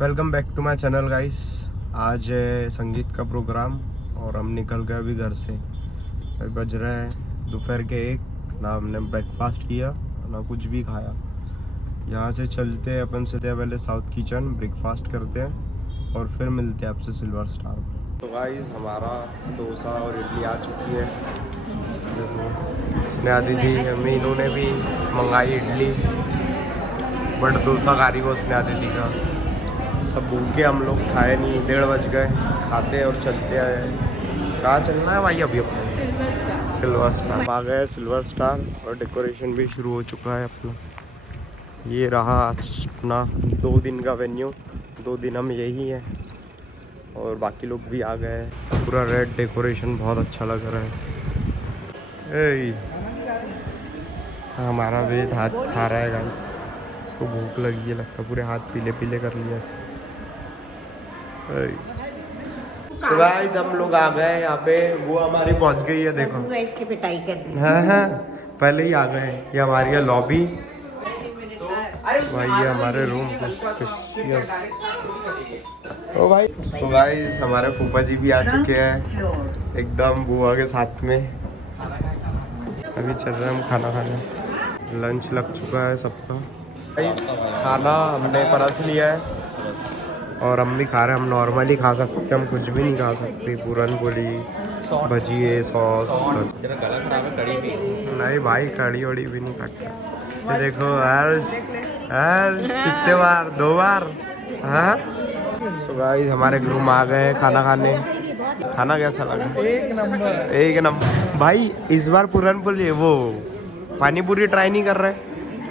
Welcome back to my channel guys. आज है संगीत का प्रोग्राम और हम निकल गए अभी घर से। अभी बज रहे हैं दोपहर के 1। ना हमने ब्रेकफास्ट किया ना कुछ भी खाया। यहाँ से चलते हैं अपन सीधे पहले साउथ किचन ब्रेकफास्ट करते हैं और फिर मिलते हैं आपसे सिल्वर स्टार में। तो गाइस हमारा डोसा और इडली आ चुकी है। स्नेहा दीदी मीनू ने भी मंगाई इडली, बट डोसा खारी को स्नेहा दीदी का। सब भूखे हम लोग, खाए नहीं, 1:30 बज गए। खाते हैं और चलते हैं। कहाँ चलना है भाई अभी अपने? सिल्वर स्टार आ गए। सिल्वर स्टार और डेकोरेशन भी शुरू हो चुका है अपना। ये रहा अपना 2 दिन का वेन्यू। 2 दिन हम यही हैं और बाकी लोग भी आ गए हैं। पूरा रेड डेकोरेशन बहुत अच्छा लग रहा है। हमारा वेद हाथ खा रहा है गाइस, इसको भूख लगी है लगता, पूरे हाथ पीले पीले कर लिया इसने। तो गाइस हम लोग आ गए यहाँ पे। वो हमारी पहुंच गई है, देखो इसकी पिटाई कर। हाँ, पहले ही आ गए। ये हमारी है लॉबी भाई, ये हमारे रूम। यस ओ भाई। तो गाइस हमारे फूफा जी भी आ चुके हैं एकदम बुआ के साथ में। अभी चल रहे हैं हम खाना खाने। लंच लग चुका है सबका। गाइस खाना हमने परस लिया है और हम भी खा रहे हैं। हम नॉर्मली खा सकते हैं, हम कुछ भी नहीं खा सकते। पूरन पूरी, भजिए, सॉस। नहीं भाई, कड़ी वड़ी भी नहीं खाता। ये देखो हर्ष, हर्ष कितने बार, 2 बार। हाँ सो गाइस हमारे ग्रुप आ गए खाना खाने। खाना कैसा लगा? एक नंबर, एक नंबर भाई। इस बार पूरन पूरी, वो पानी पूरी ट्राई नहीं कर रहे।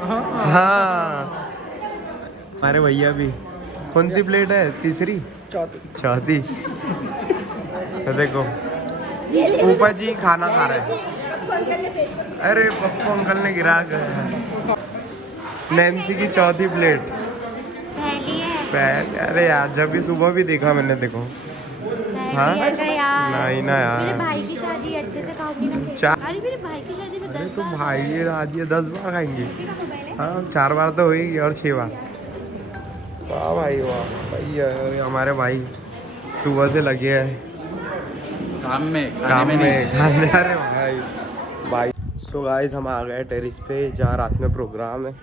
हाँ हमारे भैया भी। कौन सी प्लेट है? तीसरी, चौथी। तो देखो ऊपर जी खाना खा रहे हैं। अरे पप्पू अंकल ने गिरा कर। नैन्सी की चौथी प्लेट पहले। अरे यार जब भी सुबह भी देखा मैंने, देखो। हाँ नहीं ना यार, मेरे भाई की शादी अच्छे से खाओगी ना। अरे मेरे भाई की शादी में 10 तो बार भाई ये शादी 10 बार खाएंगे। किसी का मोबाइल है? हाँ 4 बार तो होगी और 6 बार। वाह भाई वाह, सही है। अरे हमारे भाई सुबह से लगे हैं काम में खाने। अरे भाई सो गाइस हम आ गए टेरिस पे जहाँ रात में प्रोग्राम है।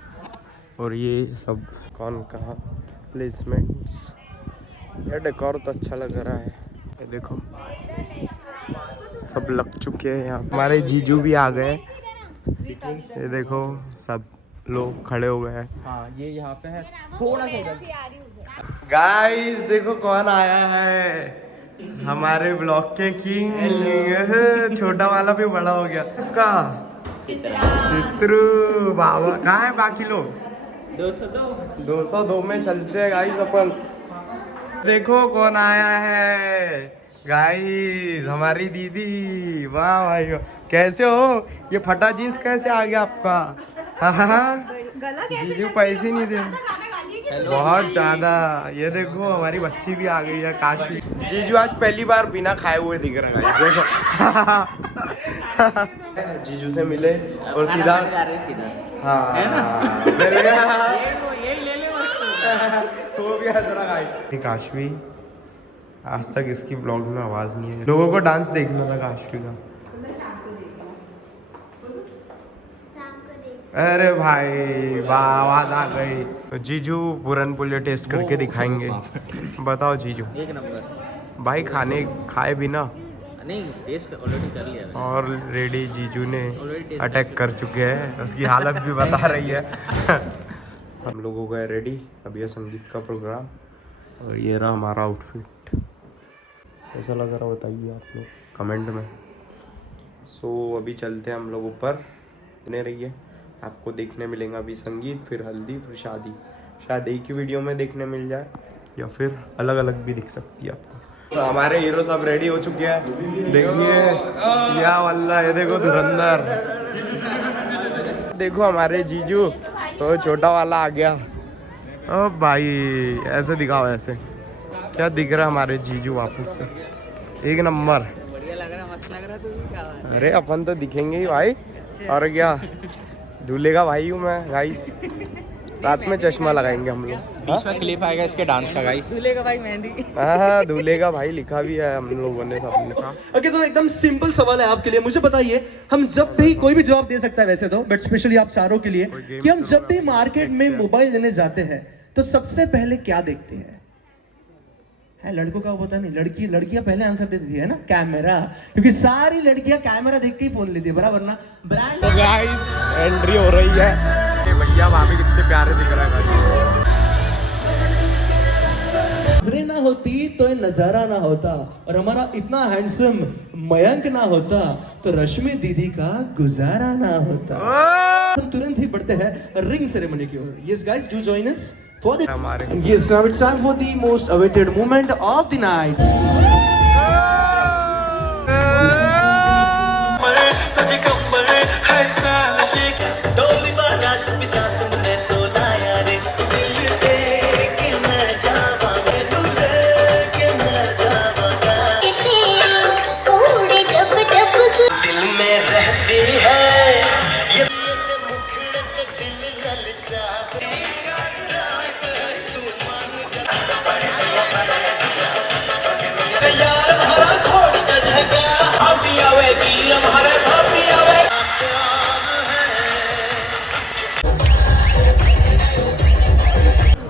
और ये सब कौन कहाँ प्लेसमेंट्स, ये डेकोर तो अच्छा लग रहा है। ये देखो सब लग चुके हैं यहाँ। हमारे जीजू भी आ गए। ये देखो सब लोग खड़े हो गए हैं। हाँ ये यहाँ पे है थोड़ा सा। गाइस देखो कौन आया है, हमारे ब्लॉक के किंग। छोटा वाला भी बड़ा हो गया इसका। चित्रू बाबा कहाँ है बाकी लोग? 202 में चलते हैं गाइस अपन। देखो कौन आया है गाइस, हमारी दीदी। वाह भाई वाह, कैसे हो? ये फटा जीन्स कैसे आ गया आपका? जीजू पैसे नहीं दे बहुत ज्यादा। ये देखो हमारी बच्ची भी आ गई है, काशी। जीजू आज पहली बार बिना खाए हुए दिख रहा है, देखो। जीजू से मिले और सीधा हाँ मिल गया। तो भी हंस रहा है। काशवी आज तक इसकी ब्लॉग में आवाज नहीं है। लोगों को डांस देखना था काशवी का। अरे भाई वाह, आवाज आ गई। तो जीजू पूरन पुलिया टेस्ट करके दिखाएंगे। बताओ जीजू। एक नंबर भाई खाए बिना नहीं, टेस्ट ऑलरेडी कर लिया मैंने। और रेडी जीजू ने अटैक कर चुके हैं, उसकी हालत भी बता रही है। हम लोग हो गए रेडी, अभी है संगीत का प्रोग्राम। और ये रहा हमारा आउटफिट। कैसा लग रहा बताइए आप लोग कमेंट में। सो अभी चलते हैं हम लोग ऊपर। बने रहिए, आपको देखने मिलेगा अभी संगीत, फिर हल्दी, फिर शादी। शायद एक ही वीडियो में देखने मिल जाए या फिर अलग अलग भी दिख सकती है आपको। तो हमारे हीरो सब रेडी हो चुके हैं, देखिए। या वल्ला ये देखो धुरंधर। देखो हमारे जीजू, तो छोटा वाला आ गया। ओ भाई ऐसे दिखाओ, ऐसे क्या दिख रहा है हमारे जीजू वापस से। एक नंबर, बढ़िया लग रहा, मस्त लग रहा। तू क्या बात? अरे अपन तो दिखेंगे ही भाई, और क्या। दूल्हे का भाई हूँ मैं गाइस। रात में चश्मा लगाएंगे हम लोग। बीच में क्लिप आएगा इसके डांस का गाइस। दूल्हे का भाई मेहंदी। हाँ दूल्हे का भाई लिखा भी है हम लोगों ने सबने कहा। ओके तो एकदम सिंपल सवाल है आपके लिए, मुझे बताइए हम जब भी, कोई भी जवाब दे सकता है वैसे तो, बट स्पेशली आप चारों के लिए, कि हम जब भी मार्केट में मोबाइल लेने जाते हैं तो सबसे पहले क्या देखते हैं? है लड़कों का पता नहीं, लड़कियां पहले आंसर देती थी है ना, कैमरा, क्योंकि सारी लड़कियां कैमरा देख के ही फोन लेती है, बराबर ना? ब्रांड गाइस एंट्री हो रही है, ये भैया भाभी कितने प्यारे दिख रहे हैं। नजरें ना होती तो ये नजारा ना होता, और हमारा इतना हैंडसम मयंक ना होता तो रश्मि दीदी का गुजारा ना होता। हम तुरंत ही बढ़ते हैं रिंग सेरेमनी की ओर। Yes guys, do join us for the yes now it's time for the most awaited moment of the night.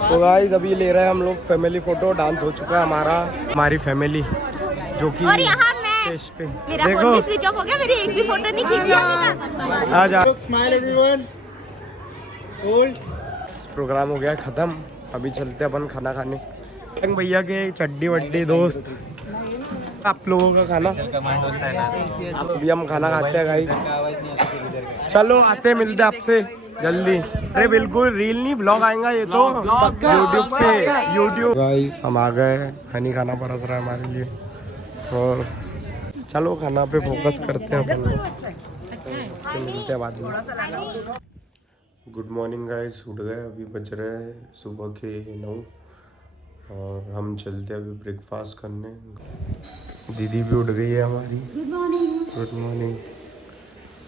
तो गाइस अभी ले रहे हैं हम लोग फैमिली फोटो। डांस हो चुका है हमारी फैमिली जो कि और यहाँ मैं, स्टेज पे मेरा फोन भी स्विच ऑफ हो गया, मेरी एक भी फोटो नहीं खींची अभी तक। आ जा स्माइल एवरीवन। प्रोग्राम हो गया खत्म, अभी चलते अपन खाना खाने। भैया के चड्डी वड्डी दोस्त, आप लोगों का खाना, अभी हम खाना खाते हैं गाइस। चलो आते मिलते आपसे जल्दी। अरे बिल्कुल रील नहीं ब्लॉग आएगा ये तो यूट्यूब पे। गाइस हम आ गए, हनी खाना परस रहा है हमारे लिए, और चलो खाना पे फोकस करते हैं अपन लोग, मिलते हैं बाद में। गुड मॉर्निंग गाइस, उठ गए, अभी बज रहे हैं सुबह के 9 और हम चलते हैं अभी ब्रेकफास्ट करने। दीदी भी उठ गई है हमारी, गुड मॉर्निंग।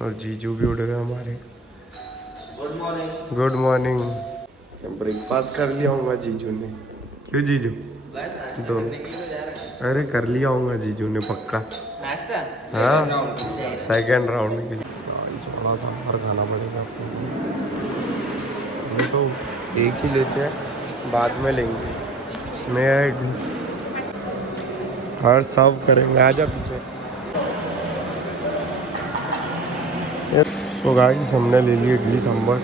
और जीजू भी उठ गए हमारे, गुड मॉर्निंग। ब्रेकफास्ट कर लिया होगा जीजू ने, क्यों जीजू? दो, अरे कर लिया होगा जीजू ने पक्का। हाँ सेकेंड राउंड के लिए थोड़ा सा और खाना पड़ेगा। हम तो एक ही लेते हैं, बाद में लेंगे, उसमें हर सर्व करेंगे। आजा पीछे। सो गाइस हमने ले ली इडली सांभर,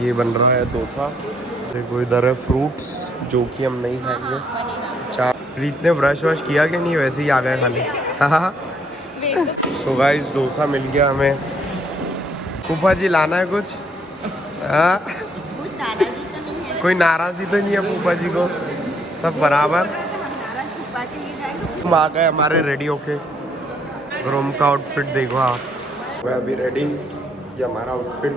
ये बन रहा है डोसा। देखो इधर है फ्रूट्स जो कि हम नहीं खाएंगे। चार प्रीत ने ब्रश वश किया कि नहीं, वैसे ही आ गए खाने। सो गाइस डोसा मिल गया हमें। फूफा जी लाना है कुछ? कोई नाराजगी तो नहीं है फूफा जी को, सब बराबर। हम आ गए हमारे रेडी होके, रूम का आउटफिट देखो आप, वह अभी रेडी, ये हमारा आउटफिट,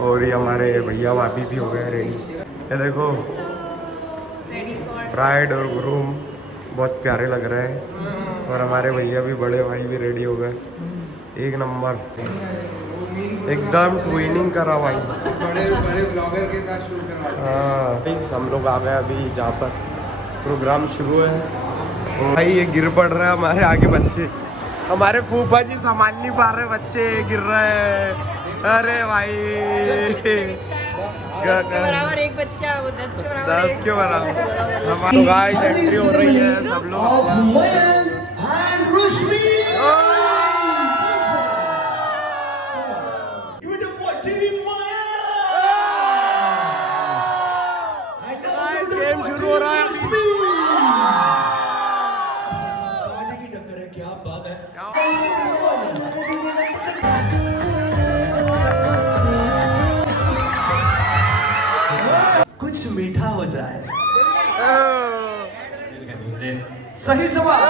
और ये हमारे भैया भाभी भी हो गए रेडी। ये देखो ब्राइड और ग्रूम बहुत प्यारे लग रहे हैं, और हमारे भैया भी, बड़े भाई भी रेडी हो गए, एक नंबर एकदम ट्विनिंग करा भाई, बड़े ब्लॉगर के साथ शूट करवा। हाँ हम लोग आ गए अभी जहाँ पर प्रोग्राम शुरू है। भाई ये गिर पड़ रहा है हमारे आगे बच्चे, हमारे फूफा जी संभाल नहीं पा रहे, बच्चे गिर रहे हैं। अरे भाई 10 के बराबर एक बच्चा, वो 10 के 10 बराबर के बराबर। हमारी गाइस एंट्री हो रही है, सब लोग गेम शुरू हो रहा है। क्या बात है। कुछ मीठा हो जाए। सही जवाब।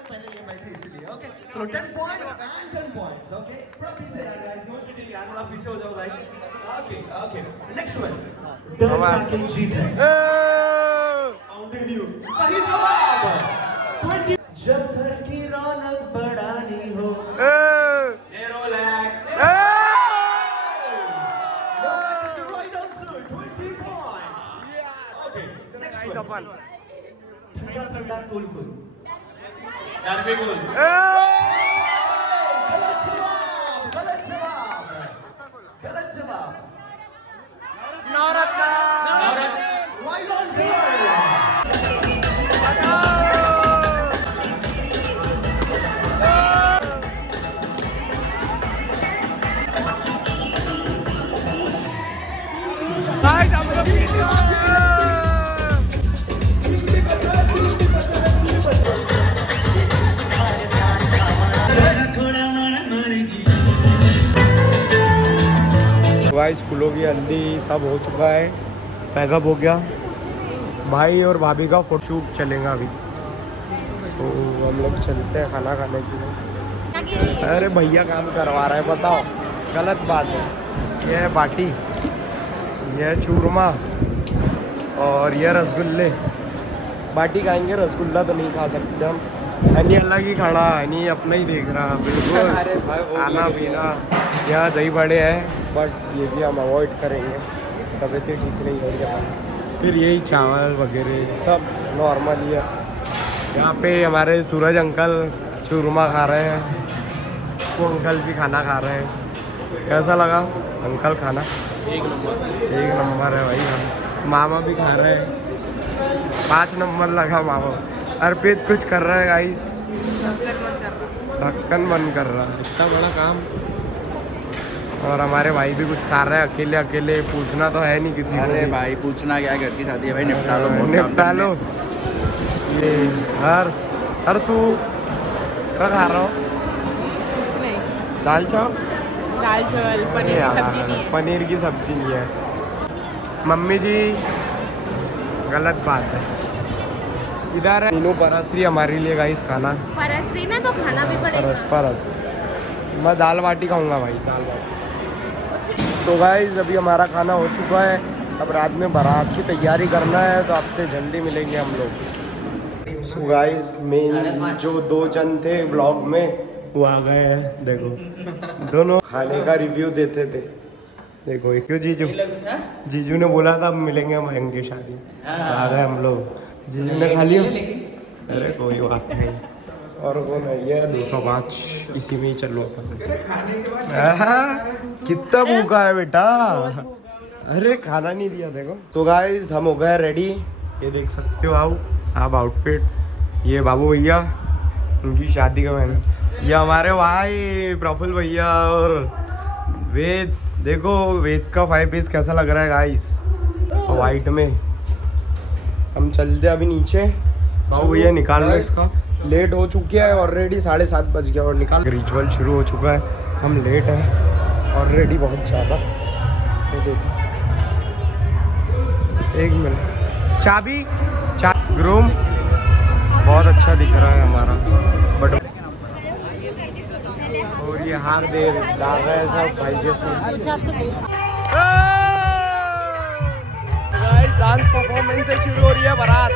पहले ये बैठे इसलिए, ओके चलो 10 पॉइंट्स एंड 10 पॉइंट्स, ओके थोड़ा पीछे यार गाइस, नो चीटिंग यार, थोड़ा पीछे हो जाओ guys. Okay okay next one, डर की जीत है। माउंटेन ड्यू सही जवाब। 20 जब घर की रौनक बढ़ानी हो, ये रोलैक्स। Right answer, 20 गाइस अपन ठंडा ठंडा कूल कूल। गलत जवाब, गलत जवाब, गलत जवाब। नवरत्न Right answer. गाइस हम लोग जीत गए। गाइस फूलों की हल्दी सब हो चुका है, पैकअप हो गया। भाई और भाभी का फोटोशूट चलेगा अभी, तो हम लोग चलते हैं खाना खाने के लिए। अरे भैया काम करवा रहा है, बताओ, गलत बात है। ये है बाटी, ये है चूरमा और ये रसगुल्ले। बाटी खाएंगे, रसगुल्ला तो नहीं खा सकते हम। हनी अलग ही खड़ा, हनी अपना ही देख रहा बिल्कुल। खाना पीना यहाँ दही बड़े हैं, बट ये भी हम अवॉइड करेंगे, तबीयत ठीक नहीं होगी। फिर यही चावल वगैरह सब नॉर्मल ही है। यहाँ पे हमारे सूरज अंकल चूरमा खा रहे हैं, वो अंकल भी खाना खा रहे हैं। कैसा लगा अंकल खाना? एक नंबर है भाई। मामा भी खा रहे हैं, 5 नंबर लगा मामा। अर्पित कुछ कर रहा है गाइस, ढक्कन बंद कर रहा है, इतना बड़ा काम। और हमारे भाई भी कुछ खा रहे हैं अकेले अकेले, पूछना तो है नहीं किसी को। अरे भाई पूछना क्या, घर की शादी है भाई, निपटा लो निपटा लो। ये हर्षू क्या खा रहा हो? दाल चावल, दाल चावल, पनीर की सब्जी नहीं है। पनीर की सब्जी नहीं है। मम्मी जी गलत बात है। इधर है मीनू परसरी हमारे लिए गाइस खाना। परसरी ना तो खाना भी पड़ेगा। परस मैं दाल बाटी खाऊंगा भाई, दाल बाटी। तो गाइस अभी हमारा खाना हो चुका है, अब रात में बारात की तैयारी करना है, तो आपसे जल्दी मिलेंगे हम लोग। सो गाइस मेन जो 2 जन थे ब्लॉग में वो आ गए हैं, देखो दोनों खाने का रिव्यू देते थे। देखो क्यों जीजू ने बोला था मिलेंगे हम की शादी, तो आ गए हम लोग। जीजू ने खा लिया, अरे कोई बात नहीं। और कौन है ये? 205, इसी में ही चलो अपन। कितना भूखा है बेटा, अरे खाना नहीं दिया देखो। तो गाइस हम हो गए रेडी, ये देख सकते हो आप आउटफिट। ये बाबू भैया, उनकी शादी का मैंने, ये हमारे भाई प्रफुल्ल भैया और वेद। देखो वेद का 5 पीस कैसा लग रहा है गाइस, वाइट में। हम चलते अभी नीचे, बाबू भैया निकाल लो इसका, लेट हो चुकी है ऑलरेडी, 7:30 बज गया और निकाल। रिचुअल शुरू हो चुका है, हम लेट हैं ऑलरेडी बहुत ज़्यादा। तो देखो 1 मिनट, चाबी ग्रूम बहुत अच्छा दिख रहा है हमारा, बट और ये हार दे डाल रहा है सब भाई के साथ। डांस परफॉर्मेंस से शुरू हो रही है बारात।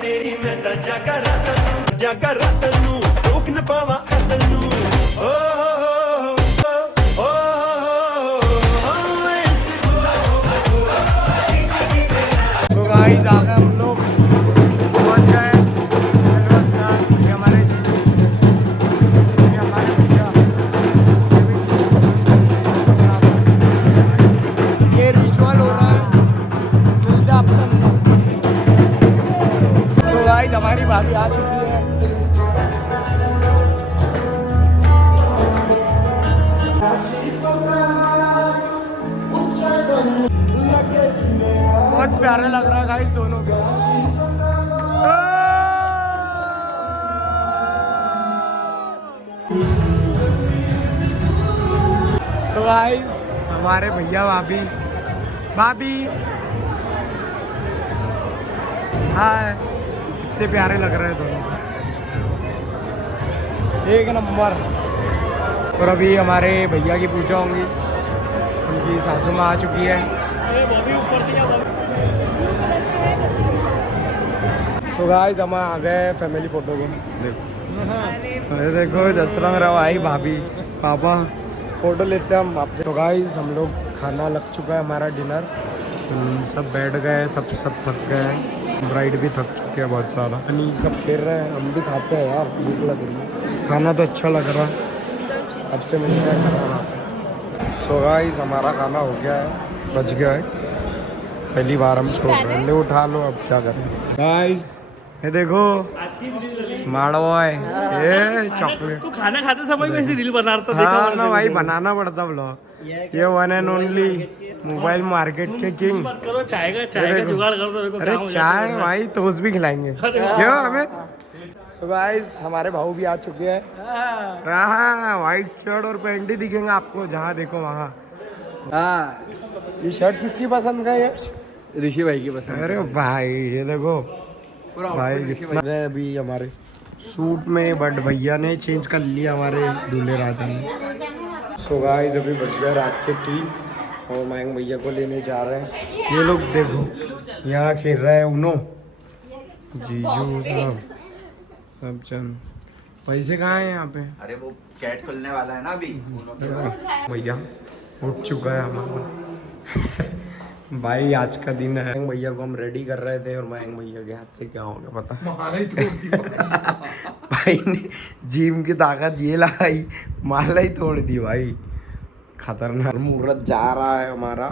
तेरी मैं जागा रात नू रोक न पावा तन्नू। तो गाइस आ गए हम लोग, पहुंच गए सिल्वर स्टार। ये हमारे जीजू, ये हमारे भैया, ये रिचुअल हो रहा है, मिलते आपसे अंदर। तो गाइस हमारी भाभी आ चुकी है। बहुत प्यारे लग रहा है गाइस दोनों के। तो गाइस हमारे भैया भाभी हाय, कितने प्यारे लग रहे हैं दोनों, 1 नंबर। और अभी हमारे भैया की पूजा होंगी, उनकी सासू माँ आ चुकी है। तो गाइस हम आ गए फैमिली फोटो में, देखो अरे देखो जच रंग रहा भाई भाभी पापा फोटो लेते हैं हम आपसे। तो गाइस हम लोग खाना लग चुका है हमारा डिनर। सब बैठ गए तब सब थक गए। ब्राइड भी थक चुके हैं बहुत ज़्यादा। नहीं सब खेल रहे हैं हम भी खाते हैं यार भूख लग रही है। खाना तो अच्छा लग रहा है। अब से मिलते हैं खाना। सो गाइस हमारा खाना हो गया है बच गया है। पहली बार हम छोड़ रहे हैं। ले उठा लो अब क्या करें। गाइस ये देखो स्मार्ट बॉय ये चॉकलेट। तू खाना खाते समय वैसे रील बना रहा था। हाँ ना भाई बनाना पड़ता ब्लॉग। ये one and only mobile market के किंग। मत करो चाय का जुगाड़ कर दो। मेरे को अरे काम हो जाता है। चाय भाई टोस्ट भी खिलाएंगे क्यों हमें। सो गाइस हमारे भाऊ भी आ चुके हैं। हाँ व्हाइट शर्ट और पैंट ही दिखेंगे आपको जहाँ देखो वहाँ। हाँ ये शर्ट किसकी पसंद का है? ऋषि भाई की पसंद। अरे भाई ये देखो भाई कितना अभी हमारे सूट में बट भैया ने चेंज कर लिया हमारे दूल्हे राजा ने। सो गाइस अभी बज गए रात के 3 और मयंक भैया को लेने जा रहे हैं। ये लोग देखो यहाँ खेल रहे हैं उनो। जीजू सब चंद पैसे कहाँ हैं यहाँ पे? अरे वो कैट खुलने वाला है ना अभी। भैया उठ चुका है हमारा। भाई आज का दिन है। भैया को हम रेडी कर रहे थे और मयंक भैया के हाथ से क्या हो गया पता। भाई ने जिम की ताकत ये लगाई माला ही तोड़ दी भाई। खतरनाक मुहूर्त जा रहा है हमारा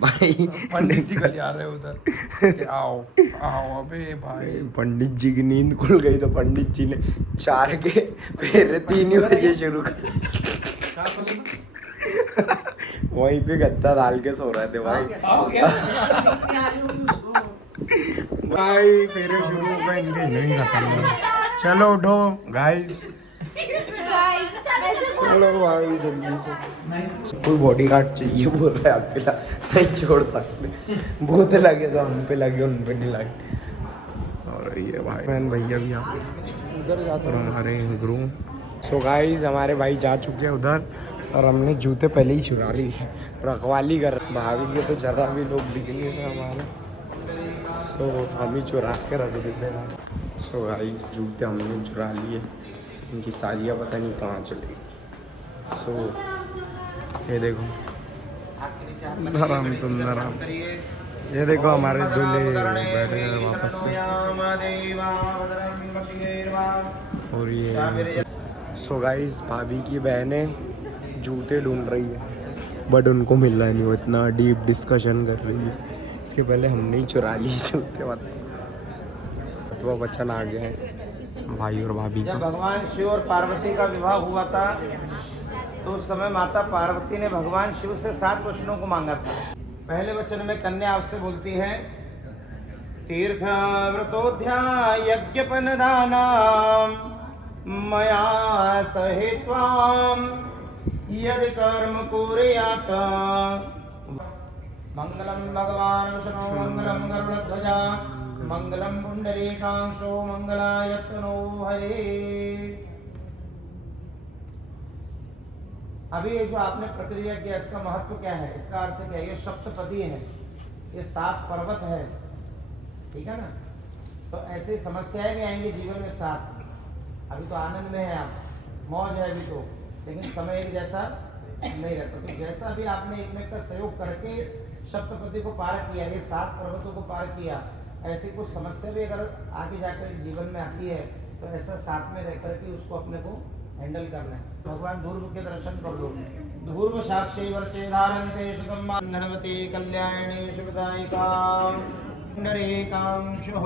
भाई। पंडित जी कल आ रहे हैं उधर। आओ आओ अबे भाई। पंडित जी की नींद खुल गई तो पंडित जी ने 4 के फेरे 3 बजे शुरू कर वहीं पे गद्दा डाल के सो रहे थे भाई। भाई फेरे शुरू हो गए इनके नहीं खत्म। चलो उठो गाइस चलो भाई जल्दी से। कोई बॉडी गार्ड चाहिए बोल रहे हैं आप पे नहीं छोड़ सकते। बहुत लगे तो हम पे लगे उन पे नहीं लगे। और ये भाई मैन भैया भी आप उधर जाते हैं हमारे गुरु। सो गाइस हमारे भाई जा चुके हैं उधर और हमने जूते पहले ही चुरा लिए रखवाली कर। भाभी के तो जरा भी लोग दिख नहीं रहे हमारे। सो हम ही चुरा के रख देते हैं। सो गाइस जूते हमने चुरा लिए। इनकी सालियाँ पता नहीं कहाँ चली। सो ये देखो सुंदराम सुंदराम। ये देखो हमारे दूल्हे बैठे हैं वापस से। और ये सो गाइस भाभी की बहनें जूते ढूंढ रही है बट उनको मिल रहा नहीं। वो इतना डीप डिस्कशन कर रही है। इसके पहले हमने ही चुरा लिए जूते। मतलब वचन आ गया है भाई और भाभी का। जब भगवान शिव और पार्वती का विवाह हुआ था तो उस समय माता पार्वती ने भगवान शिव से 7 वचनों को मांगा था। पहले वचन में कन्या आपसे बोलती है तीर्थ व्रतोध्या यज्ञपन दानाम मया सहित्वाम यदि कर्म कुर्यात् मंगलम भगवान विष्णु मंगलम गरुड़ध्वजा मंगलम पुंडरीकाक्षो मंगलायतनो हरे। अभी ये जो आपने प्रक्रिया किया इसका महत्व क्या है? इसका अर्थ क्या है? ये सप्तपदी है, ये 7 पर्वत है, ठीक है ना। तो ऐसी समस्याएं भी आएंगी जीवन में 7। अभी तो आनंद में है आप, मौज है अभी तो, लेकिन समय एक जैसा नहीं रहता। तो जैसा भी आपने एक में का सहयोग करके सप्तपदी को पार किया, ये 7 पर्वतों को पार किया, ऐसी कुछ समस्या भी अगर आगे जाकर जीवन में आती है तो ऐसा साथ में रह करके उसको अपने को हैंडल करना है। भगवान ध्रुव के दर्शन कर लो। ध्रुव साक्षी वर्षे धारन्ते सुतम धनवती कल्याणी शुभदायिका पुंडरीकाक्षो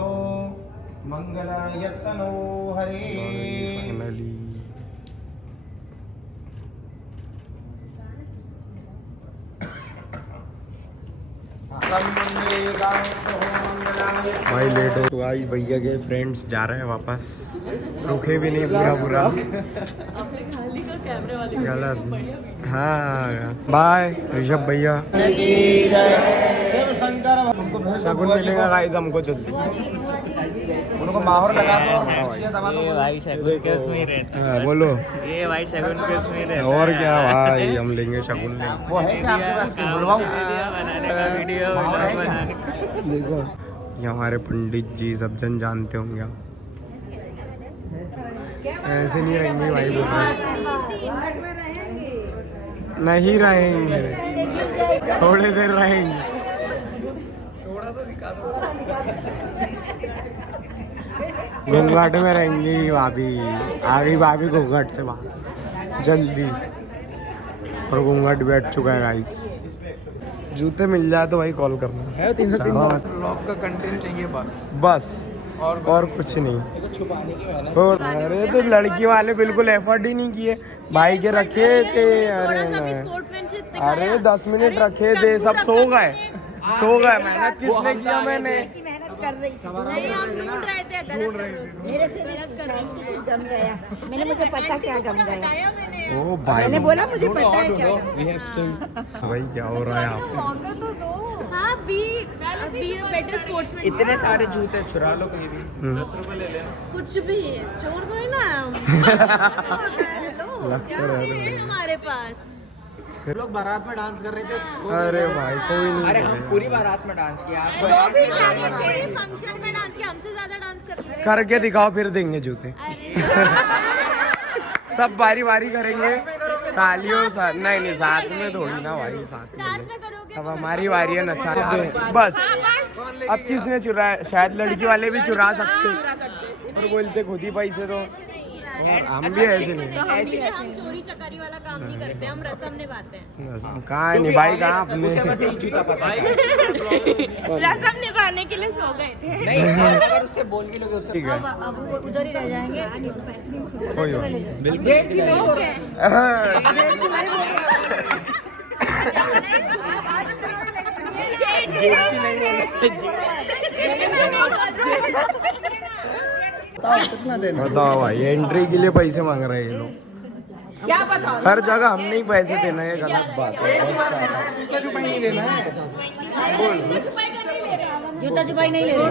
मंगलायतनो हरे। भाई लेट हो। तो आज भैया के फ्रेंड्स जा रहे हैं वापस। रुके भी नहीं पूरा पूरा गलत। हाँ बाय ऋषभ भैया। शगुन मिलेगा गाइस हमको जल्दी। उनको माहौर लगा दो और दबा दो। भाई शगुन के उसमें रहता हाँ, बोलो ये भाई शगुन के उसमें रहता और क्या भाई हम लेंगे शगुन लेंगे। वो है क्या आपके पास की बुलवाऊं? बनाने का वीडियो बनाने। देखो ये हमारे पंडित जी सब जन जानते होंगे आप। ऐसे नहीं रहेंगे भाई, बोल रहे नहीं रहेंगे, थोड़ी देर रहेंगे। घूंघट में रहेंगी भाभी, आ गई भाभी घूंघट से बाहर जल्दी, और घूंघट बैठ चुका है गाइस। जूते मिल जाए तो भाई कॉल करना है। 303 ब्लॉग का कंटेंट चाहिए बस। बस और कुछ नहीं। और अरे तो लड़की वाले बिल्कुल एफर्ट ही नहीं किए, भाई के रखे थे। अरे 10 मिनट रखे थे, सब सो गए। मेहनत किसने किया? मैंने कर रही थी। नहीं, आप ढूंढ रहे थे, गलत मेरे से मेहनत कर रही थी, जम गया। मैंने मुझे पता क्या जम गया। ओ भाई, मैंने बोला मुझे पता है क्या। भाई क्या हो रहा है आप? मौका तो दो। हाँ, बी बेटर स्पोर्ट्समैन। इतने सारे जूते चुरा लो कहीं भी, 10 रुपए ले ले। कुछ भी चोर थोड़ी ना हम। लगता रहा था हमारे पास लोग बारात में डांस कर रहे थे। अरे भाई कोई नहीं। अरे हम पूरी बारात में डांस किया, फंक्शन में डांस किया, हमसे ज्यादा डांस कर रहे करके दिखाओ, फिर देंगे जूते। सब बारी बारी करेंगे, साली और नहीं साथ में थोड़ी ना भाई, साथ में करोगे। अब हमारी बारी है नचाने पे। बस अब किसने चुराया? शायद लड़की वाले भी चुरा सकते और बोलते खुद ही पैसे दो। और हम भी ऐसे नहीं, हम चोरी चकारी वाला काम नहीं करते, हम रस्म निभाते हैं। कहाँ है निभाई, कहाँ अपने? रस्म निभाने के लिए सो गए थे। नहीं अगर उससे बोल भी लोगे उससे ठीक है, अब वो उधर ही रह जाएंगे। कोई बात नहीं। ओके। कितना देना? बताओ भाई, एंट्री के लिए पैसे मांग रहे हैं ये लोग। क्या पता हर जगह हम नहीं पैसे देना, ये गलत बात है। जूता छुपाई नहीं देना है। जूता छुपाई नहीं ले रहे।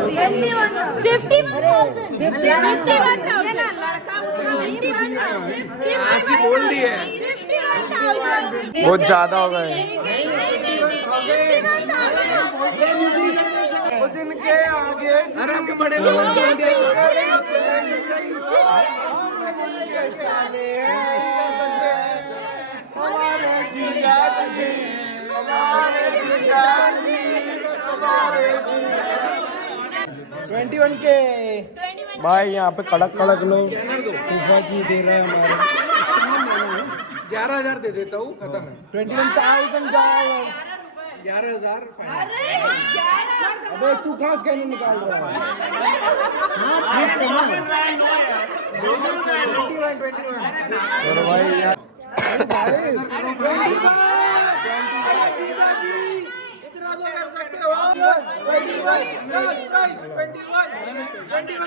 51,000 बोल दिए बहुत ज्यादा हो गए। अरे हमके बड़े लोग भाई यहाँ पे कड़क कड़क लोग फूफा जी दे रहे हैं हमारे। 11,000 दे देता हूँ, खत्म है। 21,000 11,000 अबे तू कहाँ से कहने निकाल रहा है? और भाई यार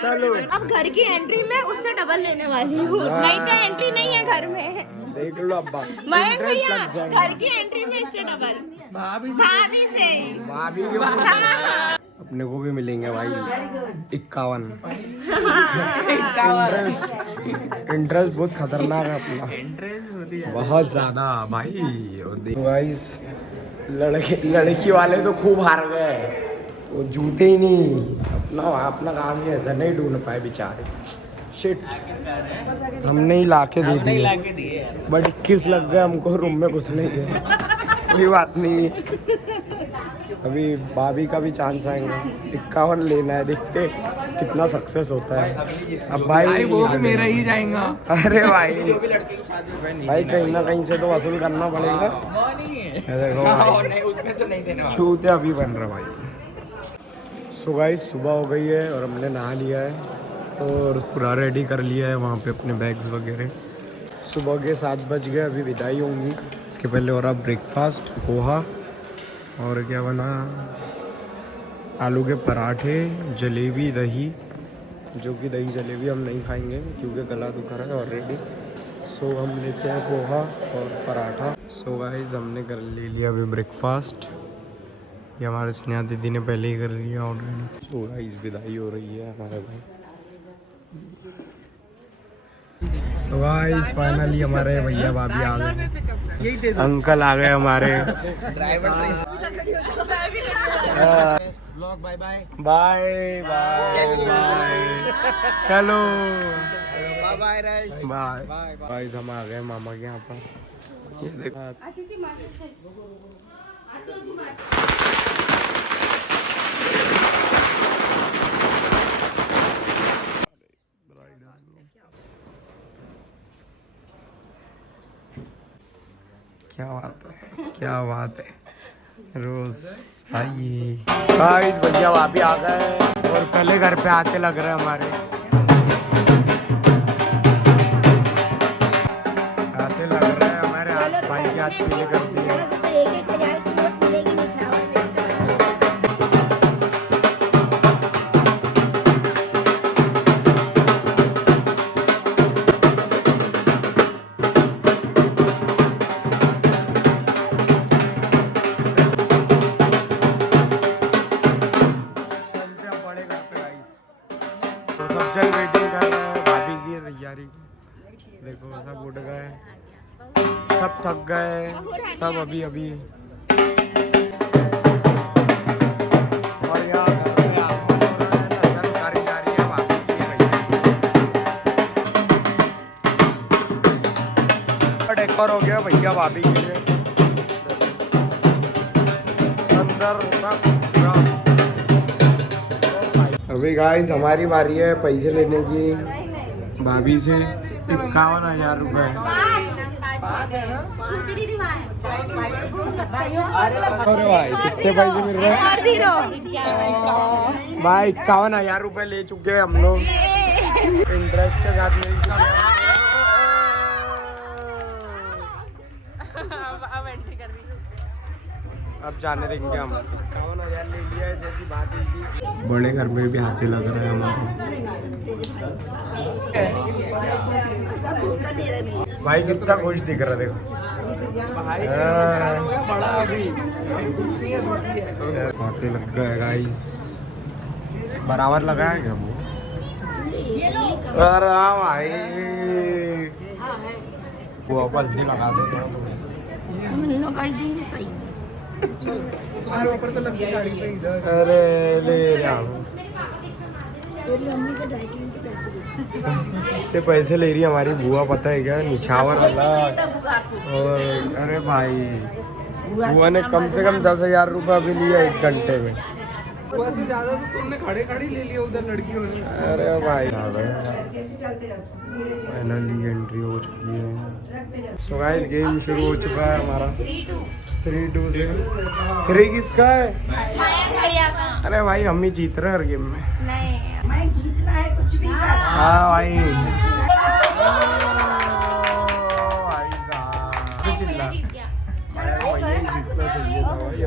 चलो, अब घर की एंट्री में उससे डबल लेने वाली हूँ, नहीं तो एंट्री नहीं है घर में। देख लो अब्बा, मयंक भैया घर की एंट्री में इससे डबल भाभी से। भाभी के अपने को भी मिलेंगे भाई 51। इंटरेस्ट बहुत खतरनाक है अपना, बहुत ज्यादा भाई। गाइस लड़की वाले तो खूब हार गए, वो जूते ही नहीं, अपना काम ही ऐसा नहीं ढूंढ पाए बेचारे। शिट, हमने ही लाके दे दिए, बट 21 लग गए हमको रूम में घुसने के। कोई बात नहीं, अभी भाभी का भी चांस आएंगे। 51 लेना है, देखते कितना सक्सेस होता है। अब भाई वो भी मेरा ही जाएगा। अरे भाई लड़के की शादी भाई कहीं ना कहीं से तो वसूल करना पड़ेगा। देखो भाई, नहीं उसमें तो नहीं देने वाला। छूते अभी बन रहा भाई। सो गाइस सुबह हो गई है और हमने नहा लिया है और पूरा रेडी कर लिया है वहाँ पे अपने बैग्स वगैरह। सुबह के 7 बज गए, अभी विदाई होंगी। इसके पहले और अब ब्रेकफास्ट, पोहा और क्या बना, आलू के पराठे, जलेबी, दही, जो कि दही जलेबी हम नहीं खाएंगे क्योंकि गला दुख रहा है ऑलरेडी। सो हम लेते हैं पोहा और पराठा। सो गाइस हमने कर ले लिया अभी ब्रेकफास्ट, ये हमारे स्नेहा दीदी ने पहले ही कर लिया ऑलरेडी। सो गाइस विदाई हो रही है हमारे भाई। सो गाइस फाइनली हमारे भैया भाभी आ गए, अंकल आ गए हमारे। Blog bye bye bye bye bye, चलो बाय रश बाय गाइस हम आ गए मामा के यहाँ पर। ये देखो क्या बात है रोज आइए गाइस भैया भाभी आ गए और पहले घर पे आते लग रहे हैं हमारे हाथ भाई के हाथ पीले कर दिए। 1,000 किलो फूलेगी निछावर में। सब जन वेटिंग कर रहे हैं भाभी की तैयारी की। देखो सब उठ गए, सब थक गए, सब अभी अभी और यहाँ घर में आगमन हो रहा है, नजर उतारी जा रही है भाभी की भैया। डेकोर हो गया भैया भाभी के लिए अंदर तक पूरा। अभी गाइस हमारी बारी है पैसे लेने की भाभी से। 51,000 रुपए। अरे भाई कितने पैसे मिल रहे हैं भाई? 51,000 रुपए ले चुके हैं हम लोग इंटरेस्ट के साथ मिल चुके हैं। अब जाने देंगे हम। 51,000 ले लिया है, ऐसी बात ही थी। बड़े घर में भी हाथे लग रहे हैं हमारे। भाई कितना खुश दिख रहा देखो हाथे लग गए गाइस। बराबर लगा है क्या वो? अरे भाई वो वापस भी लगा देते हैं। अरे ले ते पैसे ले रही हमारी बुआ, पता है क्या? निछावर वाला। और अरे भाई बुआ ने कम से कम 10,000 रुपये अभी लिया 1 घंटे में। बुआ से ज्यादा तो तुमने खड़े खड़े ले लिया उधर लड़कियों ने। अरे भाई फाइनली एंट्री हो चुकी है। सो गाइस गेम शुरू हो चुका है हमारा 3-2 से। 3 किसका है? अरे भाई हम ही जीत रहे हैं हर गेम में। नहीं मैं जीतना है कुछ भी कर। हाँ भाई भाई साहब चिल्ला भैया ही जीतना चाहिए था भाई।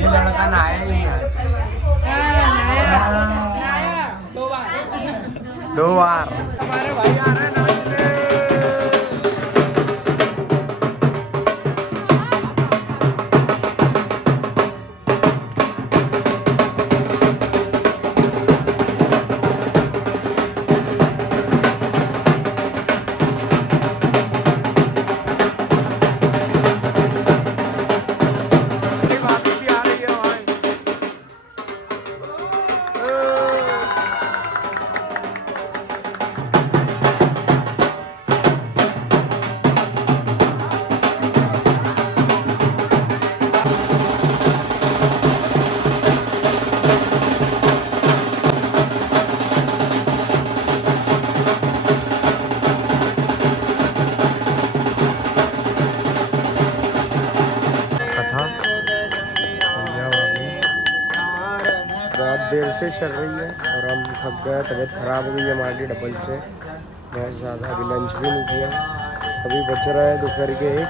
ये लड़का ना आया ही आज 2 बार। हमारे भाई आ रहे हैं नाचने। बहुत देर से चल रही है और हम थक गए, तबीयत ख़राब हो गई है हमारी डबल से बहुत ज़्यादा। अभी लंच भी नहीं किया, अभी बच रहा है दोपहर के 1।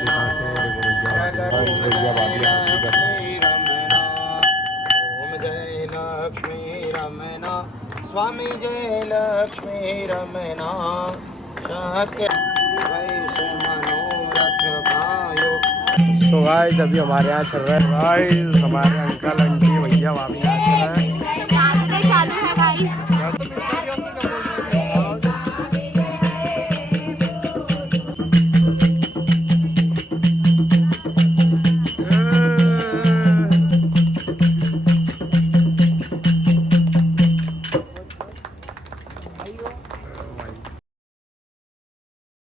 दिखाते हैं देखो भैया भाभी आरती कर रहे हैं। ओम जय लक्ष्मी रमना स्वामी जय लक्ष्मी रमना सत्य मनोरथ पायो। तो गाइस अभी हमारे यहाँ चल रहा है गाइस हमारे अंकल आंटी भैया भाभी